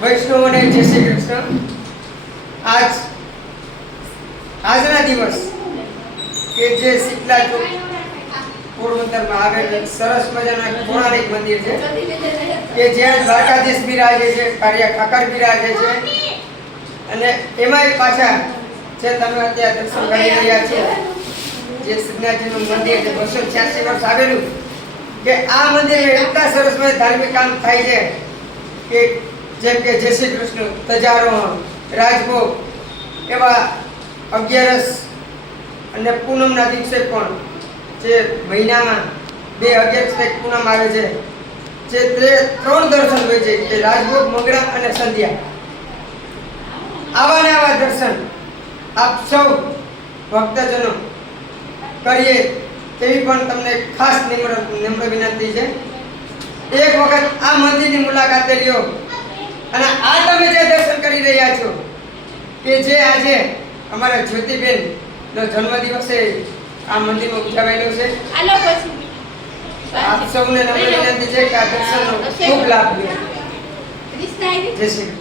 વૈષ્ણવોને જય શ્રી કૃષ્ણ। આજના દિવસ કે જે શીતલા ચોક પોરબંદરમાં આવેલ સરસ મજાના પૌરાણિક મંદિર છે કે જ્યાં દ્વારકાધીશ બિરાજે છે, કાર્ય ઠાકર બિરાજે છે અને એમાંય પાછા જે તમે અત્યારે દર્શન કરી રહ્યા છો જે શ્રીનાથજીનું મંદિર છે 286 વર્ષ આવેલું કે આ મંદિર એટલા સરસ ધાર્મિક કામ થાય છે કે જેમ કે જય શ્રી કૃષ્ણ, ધજારોહણ, રાજભોગ એવા 11 અને પૂનમના દિવસે પણ જે મહિનામાં 2 પૂનમ આવે છે જે 3 દર્શન હોય છે કે રાજભોગ, મંગળા અને સંધ્યા। આવા ને આવા દર્શન આપ સૌ ભક્તજનો કરીએ તેવી પણ તમને ખાસ નમ્ર વિનંતી છે। એક વખત આ મંદિરની મુલાકાતે લ્યો અને આ તમે જે દર્શન કરી રહ્યા છો કે જે આજે અમારા જ્યોતિબેન નો જન્મદિવસ છે આ મંદિરમાં ઉજવાયેલો છે। આપ સૌને નમ્ર વિનંતી છે કે આ દર્શનનો ખૂબ લાભ લો। જય શ્રી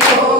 Go,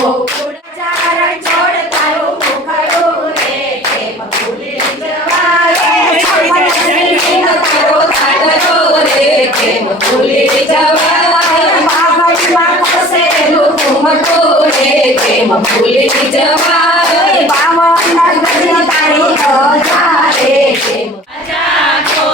ગોકુળ ચારણ છોડ તારું મુખડું રે કેમ ભૂલી જવાય તારો સાગરો રે કેમ ભૂલી જવાય બાવળમાં ખસેલું ઘૂમટું રે કેમ ભૂલી જવાય બાવળના ગજની તારી ગજા રે કેમ જાગો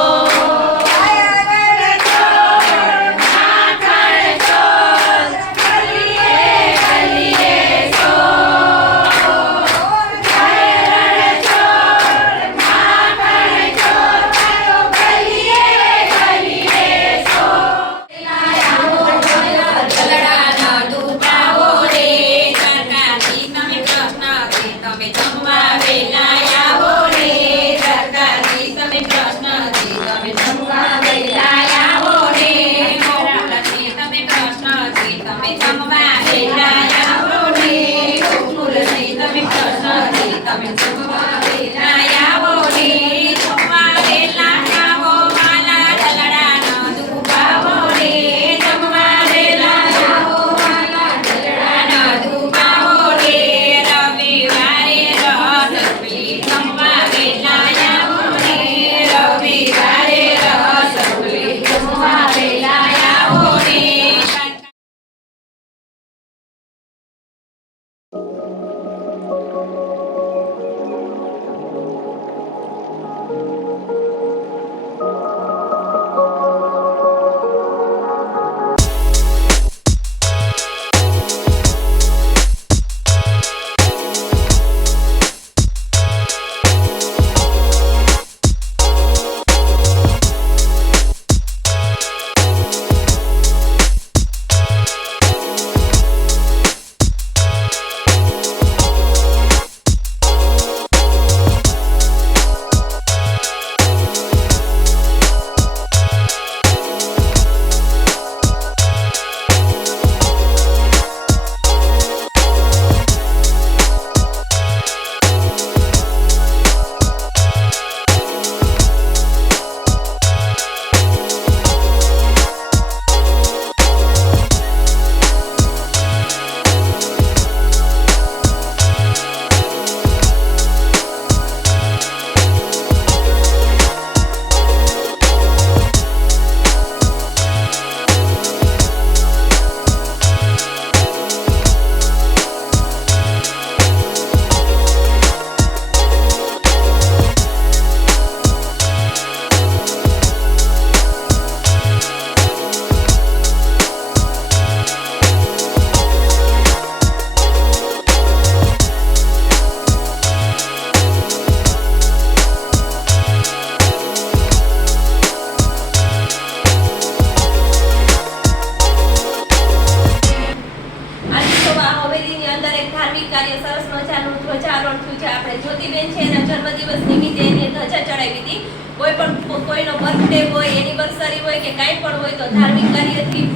કોઈનો બર્થડે હોય એનિવર્સરી હોય કે કાંઈ પણ હોય તો ધાર્મિક કાર્યથી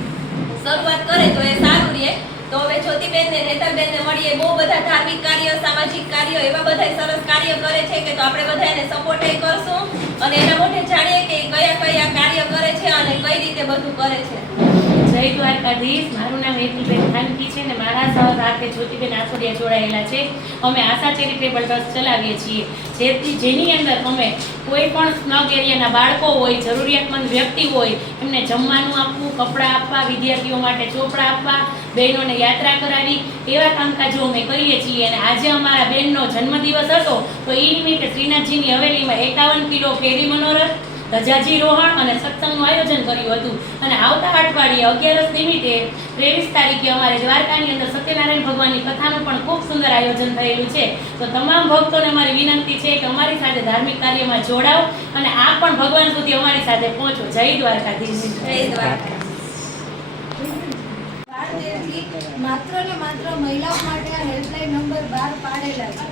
શરૂઆત કરે તો એ સારું રહે. તો હવે જ્યોતિબેન ને નેતરબેન ને મળીએ બહુ બધા ધાર્મિક કાર્ય સામાજિક કાર્ય એવા બધા સરસ કાર્ય કરે છે કે તો આપણે બધા એને સપોર્ટ કરશું અને એના મોઢે જાણીએ કે કયા કયા કાર્ય કરે છે અને કઈ રીતે બધું કરે છે. જય દ્વારકાધીશ. મારું નામ હેતુબેન ખાનકી છે ને મારા સાથે જ્યોતિબેન આસોડિયા જોડાયેલા છે. અમે આશા ચેરિટેબલ ટ્રસ્ટ ચલાવીએ છીએ જેની અંદર અમે કોઈ પણ સ્નગ એરિયાના બાળકો હોય, જરૂરિયાતમંદ વ્યક્તિ હોય, એમને જમવાનું આપવું, કપડાં આપવા, વિદ્યાર્થીઓ માટે ચોપડા આપવા, બહેનોને યાત્રા કરાવી એવા કામકાજો અમે કરીએ છીએ. અને આજે અમારા બહેનનો જન્મદિવસ હતો તો એ નિમિત્તે શ્રીનાથજીની હવેલીમાં 51 કિલો કેરી મનોરથ, ધજાજી રોહણ અને સત્સંગનું આયોજન કર્યું હતું. અને આવતા અઠવાડિયે 11 નિમિત્તે 23 તારીખે અમારે દ્વારકાની અંદર સત્યનારાયણ ભગવાનની કથાનું પણ ખૂબ સુંદર આયોજન થયેલું છે. તો તમામ ભક્તોને મારી વિનંતી છે કે અમારી સાથે ધાર્મિક કાર્યમાં જોડાઓ અને આ પણ ભગવાન સુધી અમારી સાથે પહોંચો. જય દ્વારકાધીશ. જય દ્વારકા. માત્ર ને માત્ર મહિલાઓ માટે આ હેલ્પલાઇન નંબર 12 પાડેલા છે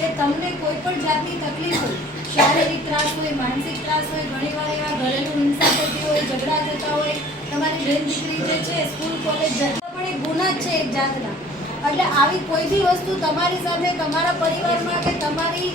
કે તમને કોઈ પણ જાતની તકલીફ હોય, શારીરિક ત્રાસ હોય, માનસિક ત્રાસ હોય, ઘણીવાર એવા ઘરેલું હિંસા થતી હોય, ઝઘડા થતા હોય, તમારી બેન દીકરી જે છે સ્કૂલ કોલેજ જતા પણ એ ગુના જ છે એક જાતના. એટલે આવી કોઈ બી વસ્તુ તમારી સાથે, તમારા પરિવારમાં કે તમારી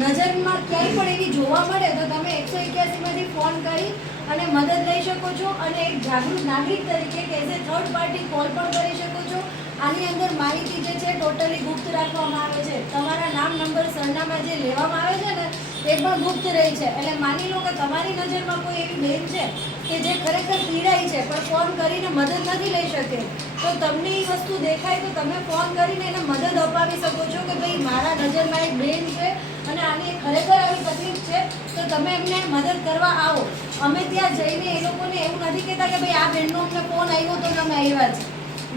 નજરમાં ક્યાંય પણ એવી જોવા મળે તો તમે 181 માંથી ફોન કરી અને મદદ લઈ શકો છો. અને એક જાગૃત નાગરિક તરીકે as a third party call પણ કરી શકો છો. આની અંદર માહિતી જે છે ટોટલી ગુપ્ત રાખવામાં આવે છે. તમારા નામ, નંબર, સરનામા જે લેવામાં આવે છે ને એ પણ ગુપ્ત રહે છે. એટલે માની લો કે તમારી નજરમાં કોઈ એવી બેન છે કે જે ખરેખર પીડાય છે પણ ફોન કરીને મદદ નથી લઈ શકે, તો તમને એ વસ્તુ દેખાય તો તમે ફોન કરીને એને મદદ અપાવી શકો છો કે ભાઈ મારા નજરમાં એક બેન છે અને આની ખરેખર આવી તકલીફ છે, તો તમે એમને મદદ કરવા આવો. અમે ત્યાં જઈને એ લોકોને એવું નથી કહેતા કે ભાઈ આ બેનનો અમને ફોન આવ્યો તો અમે આવ્યા છે.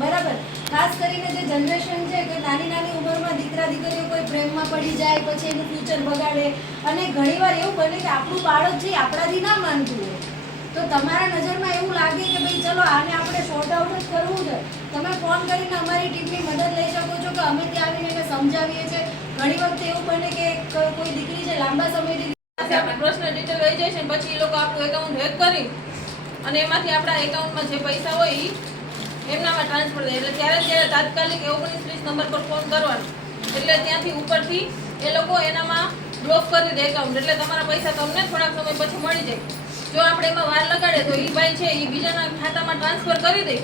બરાબર. ખાસ કરીને જે જનરેશન છે કે નાની નાની ઉંમરમાં દીકરા દીકરીઓ કોઈ પ્રેમમાં પડી જાય પછી એનું ફ્યુચર બગાડે, અને ઘણીવાર એવું બને કે આપણું બાળક છે આપણાથી ના માનતું હોય, તો તમારા નજરમાં એવું લાગે કે ભાઈ ચલો આને આપણે શોર્ટ આઉટ જ કરવું છે, તમે ફોન કરીને અમારી ટીમની મદદ લઈ શકો છો કે અમે ત્યાં આવીને એને સમજાવીએ છીએ. ઘણી વખત એવું બને કે કોઈ દીકરી છે લાંબા સમયથી આપણે પર્સનલ ડિટેલ લઈ જાય છે પછી એ લોકો આપણું એકાઉન્ટ હેક કરી અને એમાંથી આપણા એકાઉન્ટમાં જે પૈસા હોય એ એમનામાં ટ્રાન્સફર થાય. એટલે ત્યારે તાત્કાલિક 19 નંબર પર ફોન કરવાનો, એટલે ત્યાંથી ઉપરથી એ લોકો એનામાં બ્લોક કરી દે એકાઉન્ટ, એટલે તમારા પૈસા તમને થોડાક સમય પછી મળી જાય. જો આપણે એમાં વાર લગાડે તો એ ભાઈ છે એ બીજાના ખાતામાં ટ્રાન્સફર કરી દે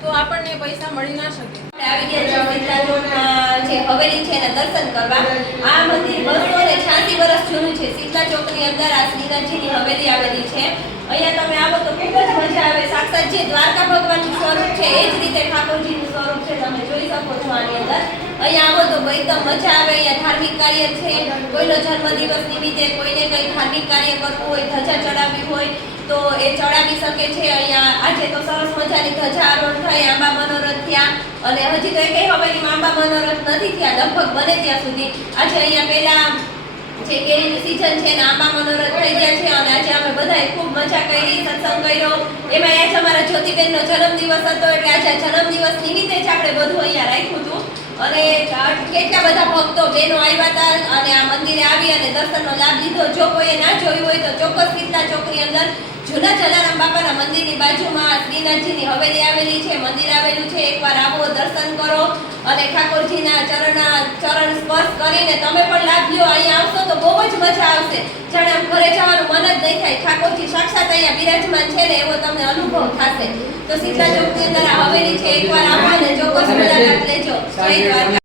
તો આપણને પૈસા મળી ના શકે. આવી ગયા શીતલા ચોકમાં જે હવેલી છે એના દર્શન કરવા. આ મંદિર 286 વર્ષ જૂનું છે. શીતલા ચોકની અંદર આ શ્રીનાથજીની હવેલી આવેલી છે. અહીંયા તમે આવો તો ખૂબ જ મજા આવે. સાક્ષાત જે દ્વારકા ભગવાનનું સ્વરૂપ છે એ જ રીતે ઠાકોરજીનું સ્વરૂપ છે, તમે જોઈ શકો છો આની અંદર. અહીંયા આવો તો એકદમ મજા આવે. અહીંયા ધાર્મિક કાર્ય છે, કોઈનો જન્મદિવસ નિમિત્તે કોઈને કંઈ ધાર્મિક કાર્ય કરવું હોય, ધજા ચડાવવી હોય તો એ ચડાવી શકે છે. અહીંયા આજે તો સરસ મજાની ધજા આરોહણ થઈ, આંબા મનોરથ થયા, અને હજી તો એકેય હવેલીમાં આંબા મનોરથ નથી થયા લગભગ બને ત્યાં સુધી. આજે અહીંયા પહેલા જે કેરીની સીઝન છે ને આંબા મનોરથ થઈ ગયા છે, અને આજે અમે બધાએ ખૂબ મજા કરી, સત્સંગ કર્યો. એમાં આજે અમારા જ્યોતિબેનનો જન્મદિવસ હતો, એટલે આજે જન્મદિવસ નિમિત્તે જ આપણે બધું અહીંયા રાખ્યું હતું. અને કેટલા બધા ભક્તો બહેનો આવ્યા હતા અને આ મંદિરે આવી અને દર્શનનો લાભ લીધો. જો કોઈએ ના જોયું હોય તો ચોક્કસ શીતલા ચોકની અંદર જૂના જલારામ બાપાના મંદિરની બાજુમાં શ્રીનાથજીની હવેલી આવેલી છે, મંદિર આવેલું છે. એકવાર આવો, દર્શન કરો અને ઠાકોરજીના ચરણ સ્પર્શ કરીને તમે પણ લાભ લ્યો. અહીંયા આવશો તો બહુ જ મજા આવશે. જાણે આમ ઘરે જવાનું મન જ નહીં થાય. ઠાકોરજી સાક્ષાત અહીંયા બિરાજમાન છે ને એવો તમને અનુભવ થશે. તો શીતલા ચોકની અંદર આ હવેલી છે, એકવાર આવો અને ચોક્કસ મુલાકાત લેજો. જય દ્વારકા.